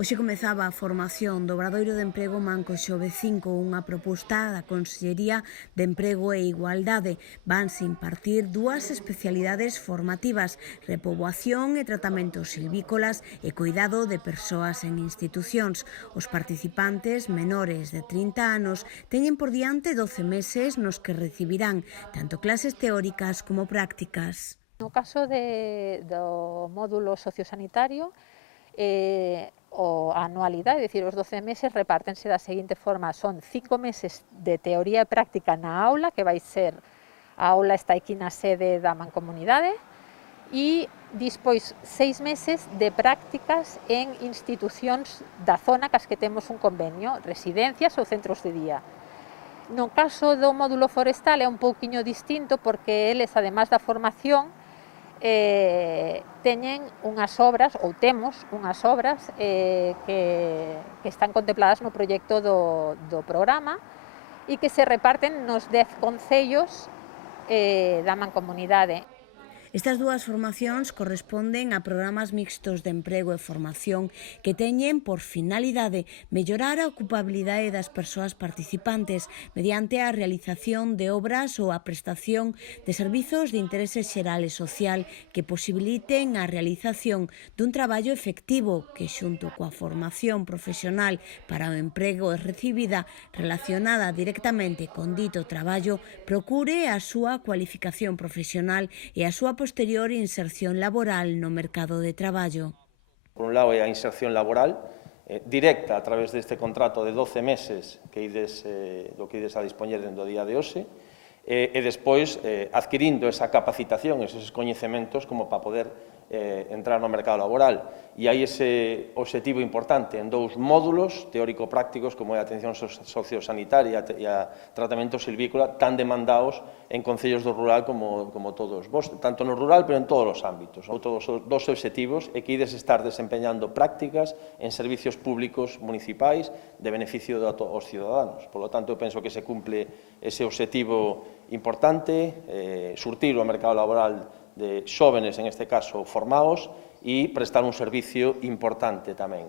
Hoxe comezaba a formación do Obradoiro de Emprego Manco Xove 5, unha proposta da Consellería de Emprego e Igualdade. Vanse impartir dúas especialidades formativas: repoboación e tratamentos silvícolas e cuidado de persoas en institucións. Os participantes menores de 30 anos teñen por diante 12 meses nos que recibirán tanto clases teóricas como prácticas. No caso do módulo sociosanitario, a anualidade, é dicir, os 12 meses repártense da seguinte forma: son 5 meses de teoría e práctica na aula, que vai ser, a aula está aquí na sede da Mancomunidade, e despois 6 meses de prácticas en institucións da zona cas que temos un convenio, residencias ou centros de día. No caso do módulo forestal é un pouquiño distinto, porque eles, además da formación, teñen unhas obras, ou temos unhas obras que están contempladas no proxecto do programa e que se reparten nos 10 concellos da Mancomunidade. Estas dúas formacións corresponden a programas mixtos de emprego e formación que teñen por finalidade mellorar a ocupabilidade das persoas participantes mediante a realización de obras ou a prestación de servizos de interese xeral e social que posibiliten a realización dun traballo efectivo que, xunto coa formación profesional para o emprego recibida relacionada directamente con dito traballo, procure a súa cualificación profesional e a súa posterior inserción laboral no mercado de traballo. Por un lado é a inserción laboral directa a través deste contrato de 12 meses que ides a dispoñer dentro do día de hoxe, e despois adquirindo esa capacitación, esos coñecementos como para poder entrar no mercado laboral. E hai ese obxectivo importante en dous módulos teórico-prácticos como é a atención sociosanitaria e a tratamento silvícola, tan demandados en concellos do rural como todos vos, tanto no rural pero en todos os ámbitos. Todos os dos obxectivos é que ides estar desempeñando prácticas en servicios públicos municipais de beneficio aos cidadanos. Por lo tanto, eu penso que se cumple ese obxectivo importante, surtir o mercado laboral de xóvenes, en este caso, formados, e prestar un servicio importante tamén.